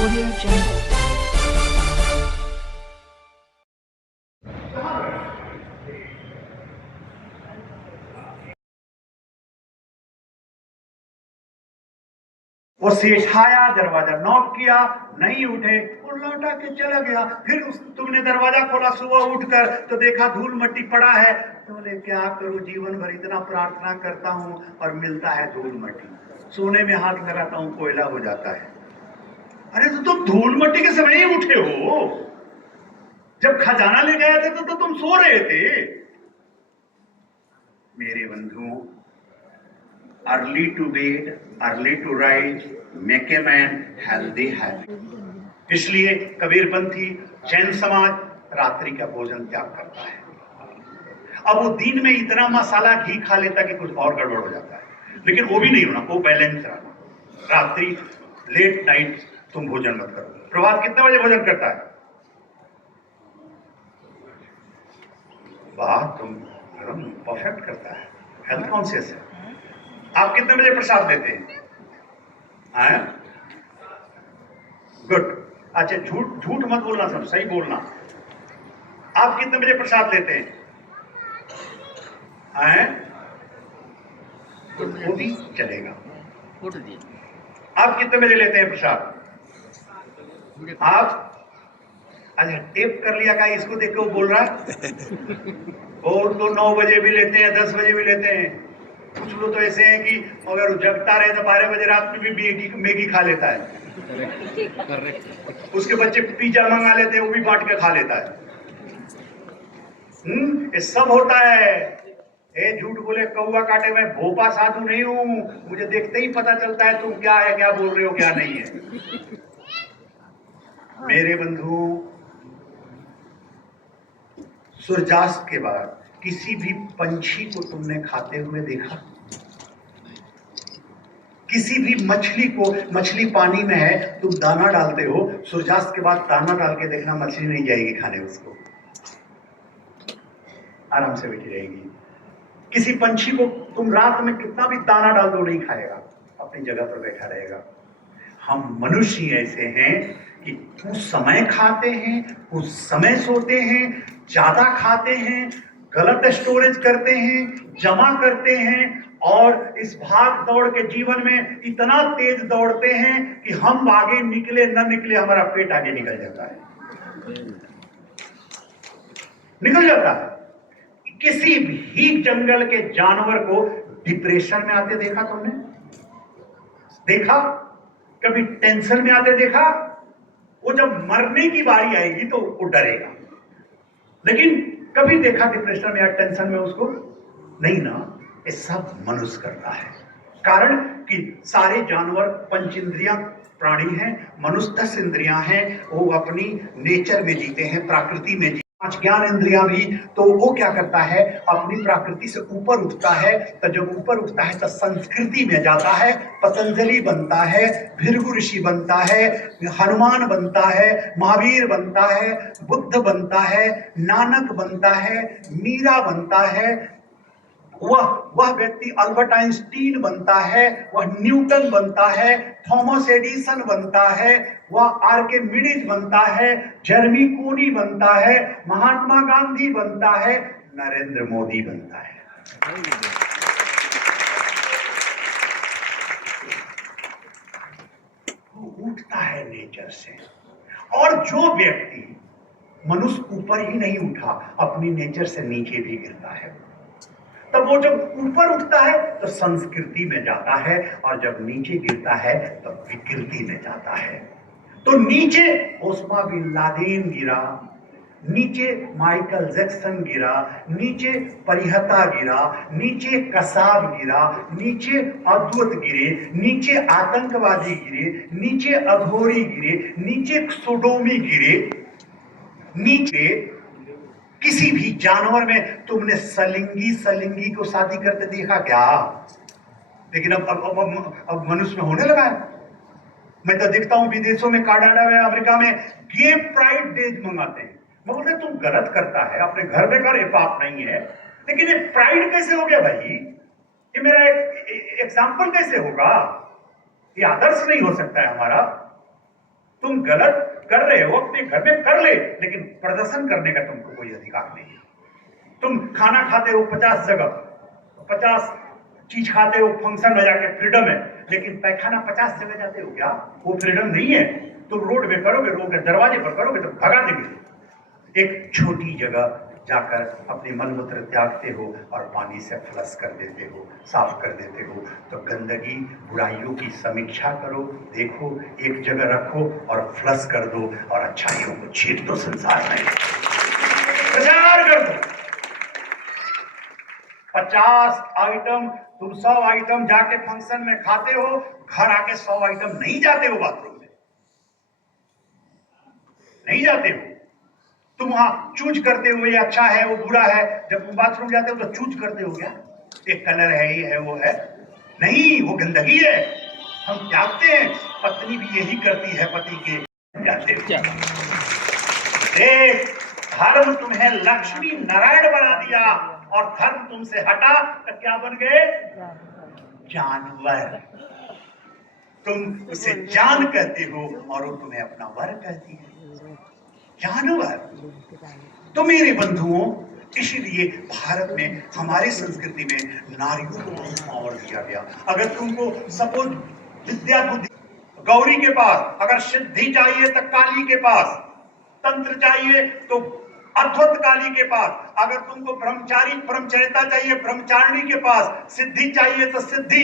Audio Jungle. वो सेठ आया, दरवाजा नॉक किया, नहीं उठे, वो लौटा के चला गया। फिर तुमने दरवाजा खोला सुबह उठकर तो देखा धूल मट्टी पड़ा है। तो बोले क्या करूं, जीवन भर इतना प्रार्थना करता हूं और मिलता है धूल मट्टी। सोने में हाथ लगाता हूं कोयला हो जाता है। अरे तो तुम धूल मट्टी के समय ही उठे हो, जब खजाना ले गए थे तो तुम सो रहे थे। मेरे बंधुओं, early to bed early to rise make a man healthy habit. इसलिए कबीरपंथी जैन समाज रात्रि का भोजन त्याग करता है। अब वो दिन में इतना मसाला घी खा लेता कि कुछ और गड़बड़ हो जाता है, लेकिन वो भी नहीं होना, वो बैलेंस रहना। रात्रि लेट नाइट तुम भोजन मत करो। प्रभात कितने बजे भोजन करता है? वाह, तुम एकदम परफेक्ट करता है, हेल्थ कॉन्शियस है। आप कितने बजे प्रसाद लेते हैं? गुड। अच्छा, झूठ झूठ मत बोलना, सब सही बोलना। आप कितने बजे प्रसाद लेते हैं? तो वो भी चलेगा। आप कितने बजे लेते हैं प्रसाद? आप अच्छा टेप कर लिया, का इसको देख के वो बोल रहा है। और तो 9 बजे भी लेते हैं, 10 बजे भी लेते हैं। कुछ लोग तो ऐसे हैं कि अगर जगता रहे तो 12 बजे रात में भी मैगी खा लेता है। उसके बच्चे पिज्जा मंगा लेते हैं, वो भी बांट के खा लेता है। ये सब होता है। ए झूठ बोले कौवा काटे, मैं भोपा साधु नहीं हूं, मुझे देखते ही पता चलता है तुम क्या है, क्या बोल रहे हो, क्या नहीं है। मेरे बंधु, सूर्यास्त के बाद किसी भी पंछी को तुमने खाते हुए देखा? किसी भी मछली को, मछली पानी में है, तुम दाना डालते हो, सूर्यास्त के बाद दाना डाल के देखना, मछली नहीं जाएगी खाने, उसको आराम से बैठी रहेगी। किसी पंछी को तुम रात में कितना भी दाना डाल दो, नहीं खाएगा, अपनी जगह पर बैठा रहेगा। हम मनुष्य ऐसे हैं कि कुछ समय खाते हैं, कुछ समय सोते हैं, ज्यादा खाते हैं, गलत स्टोरेज करते हैं, जमा करते हैं, और इस भाग दौड़ के जीवन में इतना तेज दौड़ते हैं कि हम आगे निकले न निकले, हमारा पेट आगे निकल जाता है, निकल जाता है। किसी भी जंगल के जानवर को डिप्रेशन में आते देखा तुमने? देखा? कभी टेंशन में आते देखा? वो जब मरने की बारी आएगी तो वो डरेगा, लेकिन कभी देखा डिप्रेशन में या टेंशन में उसको? नहीं ना। ये सब मनुष्य करता है। कारण कि सारे जानवर पंचेंद्रियां प्राणी हैं, मनुष्य 10 इंद्रियां हैं। वो अपनी नेचर में जीते हैं, प्रकृति में जीते। 5 ज्ञान इंद्रियां भी, तो वो क्या करता है, अपनी प्रकृति से ऊपर उठता है। तो जब ऊपर उठता है तो संस्कृति में जाता है, पतंजलि बनता है, भृगु ऋषि बनता है, हनुमान बनता है, महावीर बनता है, बुद्ध बनता है, नानक बनता है, मीरा बनता है। वह व्यक्ति अल्बर्ट आइंस्टीन बनता है, वह न्यूटन बनता है, थॉमस एडिसन बनता है, वह आर्किमिडीज बनता है, जेरमी कोनी बनता है, महात्मा गांधी बनता है, नरेंद्र मोदी बनता है। वो उठता है नेचर से। और जो व्यक्ति, मनुष्य ऊपर ही नहीं उठा, अपनी नेचर से नीचे भी गिरता है। तब वो जब ऊपर उठता है तो संस्कृति में जाता है, और जब नीचे गिरता है तो विकृति में जाता है। तो नीचे ओसामा बिन लादेन गिरा, नीचे माइकल जैक्सन गिरा, नीचे परिहता गिरा, नीचे कसाब गिरा, नीचे अद्वैत गिरे, नीचे आतंकवादी गिरे, नीचे अघोरी गिरे, नीचे सोडोमी गिरे। नीचे किसी भी जानवर में तुमने सलिंगी को शादी करते देखा क्या? लेकिन अब मनुष्य में होने लगा है। मैं तो देखता हूं विदेशों में, कनाडा में, अमेरिका में गे प्राइड डेज मंगाते हैं। मैं बोलते तुम गलत करता है, अपने घर में कर, पाप नहीं है, लेकिन ये प्राइड कैसे हो गया भाई? ये मेरा एग्जाम्पल कैसे होगा? ये आदर्श नहीं हो सकता है हमारा। तुम गलत कर रहे हो अपने घर में कर ले, लेकिन प्रदर्शन करने का तुमको कोई अधिकार नहीं है। तुम खाना खाते हो 50 जगह, 50 चीज खाते हो, फंक्शन में जाके फ्रीडम है, लेकिन पैखाना 50 जगह जाते हो क्या? वो फ्रीडम नहीं है। तुम रोड में करोगे, रोड के दरवाजे पर करोगे तो भगा देंगे। एक छोटी जगह जाकर अपनी मलमूत्र त्यागते हो और पानी से फ्लश कर देते हो, साफ कर देते हो। तो गंदगी बुराइयों की समीक्षा करो, देखो, एक जगह रखो और फ्लश कर दो और अच्छाइयों को छीट दो। संसार में प्रचार कर दो। 50 आइटम, तुम 100 आइटम जाके फंक्शन में खाते हो, घर आके 100 आइटम नहीं जाते हो बाथरूम में, नहीं जाते हो। तुम वहां चूज करते हो ये अच्छा है वो बुरा है। जब तुम बाथरूम जाते हो तो चूज करते हो क्या? एक कलर है, ये है, वो है? नहीं, वो गंदगी है, हम त्यागते हैं। पत्नी भी यही करती है पति के जाते हो। धर्म तुम्हें लक्ष्मी नारायण बना दिया और धर्म तुमसे हटा तो क्या बन गए? जानवर। तुम उसे जान कहते हो और वो तुम्हें अपना वर कहती है। जानवर। तो मेरे बंधुओं, इसीलिए भारत में, हमारे संस्कृति में नारियों को बहुत पावर दिया गया। अगर तुमको सपोज विद्या बुद्धि, गौरी के पास, अगर सिद्धि चाहिए तो काली के पास, तंत्र चाहिए तो अद्वत काली के पास, अगर तुमको ब्रह्मचारी ब्रह्मचर्यता चाहिए ब्रह्मचारिणी के पास, सिद्धि चाहिए तो सिद्धि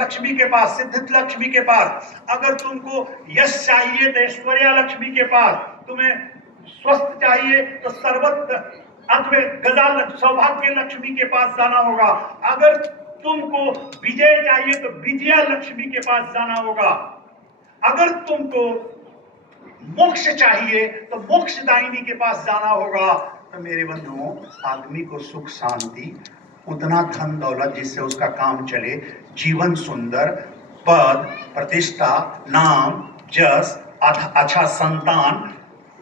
लक्ष्मी के पास, सिद्धित लक्ष्मी के पास, अगर तुमको यश चाहिए तो ऐश्वर्या लक्ष्मी के पास, तुम्हें स्वस्थ चाहिए तो सर्वत्र अद्वैत गदा सौभाग्य लक्ष्मी के पास जाना होगा, अगर तुमको विजय चाहिए तो विजया लक्ष्मी के पास जाना होगा, अगर तुमको मोक्ष चाहिए तो मोक्षदायिनी के पास जाना होगा। तो मेरे बंधुओं, आदमी को सुख शांति, उतना धन दौलत जिससे उसका काम चले, जीवन सुंदर, पद प्रतिष्ठा, नाम यश, अच्छा संतान,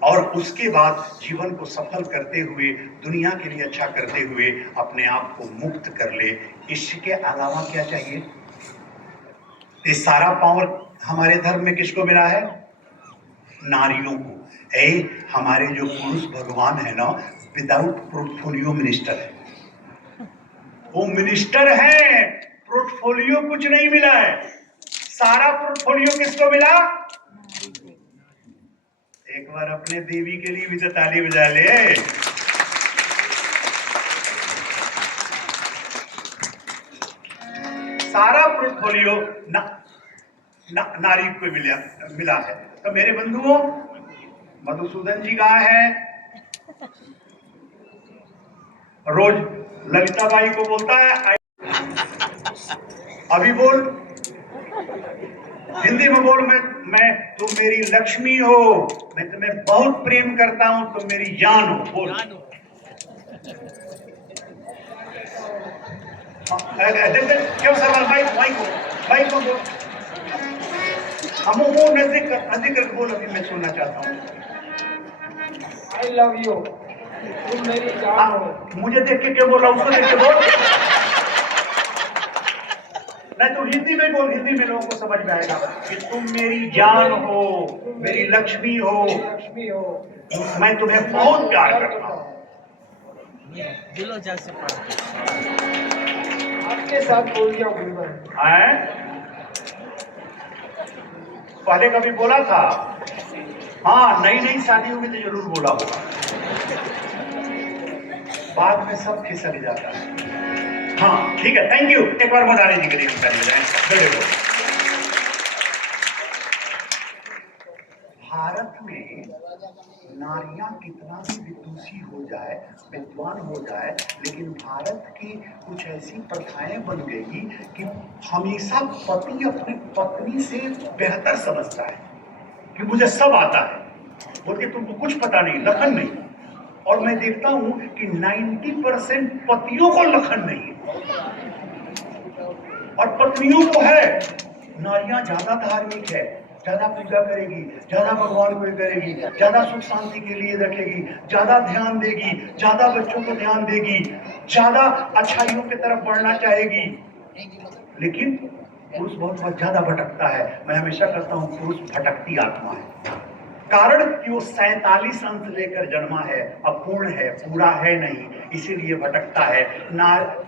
और उसके बाद जीवन को सफल करते हुए, दुनिया के लिए अच्छा करते हुए अपने आप को मुक्त कर ले, इसके अलावा क्या चाहिए? ये सारा पावर हमारे धर्म में किसको मिला है? नारियों को। हमारे जो पुरुष भगवान है ना, विदाउट पोर्टफोलियो मिनिस्टर है। वो मिनिस्टर है, पोर्टफोलियो कुछ नहीं मिला है। सारा पोर्टफोलियो किसको मिला? एक बार अपने देवी के लिए भी तो ताली बजा ले। सारा पोर्टफोलियो नारी को मिला है। तो मेरे बंधुओं, मधुसूदन जी कहाँ है? रोज ललिताबाई को बोलता है अभी बोल, हिंदी में बोल, मैं तुम मेरी लक्ष्मी हो, मैं तुम्हें बहुत प्रेम करता हूं, तुम मेरी जान हो। बोल। क्यों सवाल? भाई को बोल। हम वो नजदीक करके बोल, अभी मैं सुनना चाहता हूँ। आई लव यू, तुम मेरी जान हो। मुझे देख के क्या बोल रहा हूँ? उसको देख के बोल। नहीं तो हिंदी में बोल, हिंदी में लोगों को समझ में आएगा कि तुम मेरी जान हो, मेरी लक्ष्मी हो, मैं तुम्हें बहुत प्यार करता हूँ। दिलो जैसे आपके साथ बोल दिया पहले कभी बोला था? हाँ, नई नई शादी होगी तो जरूर बोला होगा, बाद में सब खिसक जाता है। हाँ ठीक है, थैंक यू। एक बार मदारी जी के लिए भारत में नारियां कितना भी विदुषी हो जाए, विद्वान हो जाए, लेकिन भारत की कुछ ऐसी प्रथाएं बन गई कि हमेशा पति अपनी पत्नी से बेहतर समझता है कि मुझे सब आता है, बोलते तुमको कुछ पता नहीं, लखन नहीं। और मैं देखता हूं कि 90% पतियों को लखन नहीं है और पत्नियों को है। नारियां ज्यादा धार्मिक है, ज्यादा पूजा करेगी, ज्यादा भगवान को करेगी, ज्यादा सुख शांति के लिए रखेगी, ज्यादा ध्यान देगी, ज्यादा बच्चों को ध्यान देगी, ज्यादा अच्छाइयों की तरफ बढ़ना चाहेगी। लेकिन पुरुष बहुत ज्यादा भटकता है। मैं हमेशा कहता हूं पुरुष भटकती आत्मा है, कारण कि वो 47 अंश लेकर जन्मा है, अपूर्ण है, पूरा है नहीं, इसीलिए भटकता है।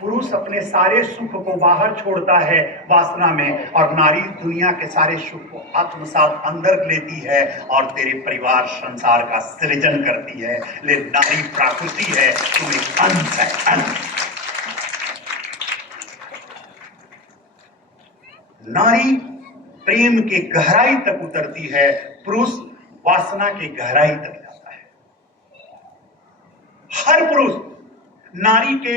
पुरुष अपने सारे सुख को बाहर छोड़ता है वासना में, और नारी दुनिया के सारे सुख को आत्मसात अंदर लेती है और तेरे परिवार संसार का सृजन करती है। ले नारी प्राकृति है, तुम एक अंश है, अंश। नारी प्रेम के गहराई तक उतरती है, पुरुष वासना की गहराई तक जाता है। हर पुरुष नारी के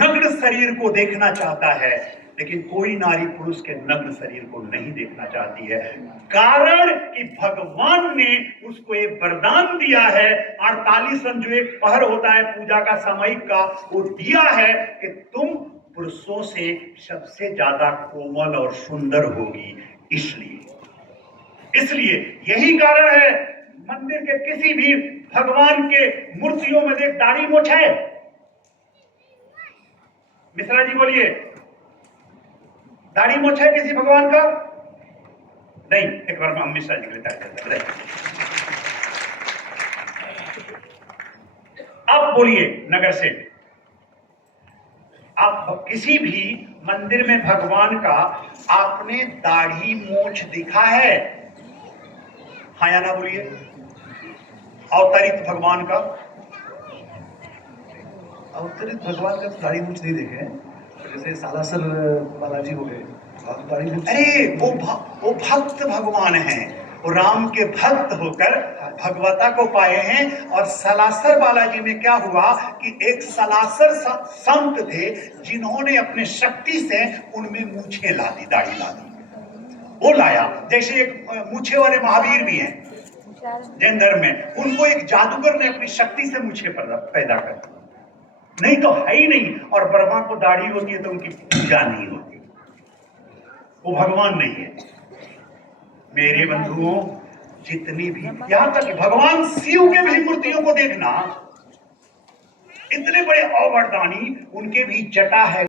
नग्न शरीर को देखना चाहता है, लेकिन कोई नारी पुरुष के नग्न शरीर को नहीं देखना चाहती है, कारण कि भगवान ने उसको एक वरदान दिया है। 48 अंश जो एक पहर होता है पूजा का सामयिक का, वो दिया है कि तुम पुरुषों से सबसे ज्यादा कोमल और सुंदर होगी। इसलिए यही कारण है मंदिर के किसी भी भगवान के मूर्तियों में देख दाढ़ी मूंछ है। मिश्रा जी बोलिए, दाढ़ी मूंछ है किसी भगवान का? नहीं। एक बार हम मिश्रा जी के लिए अब बोलिए नगर से, आप किसी भी मंदिर में भगवान का आपने दाढ़ी मूंछ दिखा है? हाँ या ना बोलिए। अवतरित भगवान का, अवतरित भगवान का दाढ़ी मूंछ नहीं देखे हैं, जैसे सालासर बालाजी हो गए, दाढ़ी मूंछ। अरे वो भक्त भगवान हैं, वो राम के भक्त होकर भगवता को पाए हैं। और सलासर बालाजी में क्या हुआ कि एक सलासर संत थे जिन्होंने अपने शक्ति से उनमें मूछें ला दी, दाढ़ी ला दी। वो लाया, जैसे एक मूछे वाले महावीर भी हैं जैन धर्म में, उनको एक जादूगर ने अपनी शक्ति से मूछें पैदा कर दी, नहीं तो है ही नहीं। और ब्रह्मा को दाढ़ी होती है तो उनकी पूजा नहीं होती, वो भगवान नहीं है। मेरे बंधुओं, जितनी भी, यहां तक भगवान शिव के भी मूर्तियों को देखना, इतने बड़े अवरदानी, उनके भी जटा है।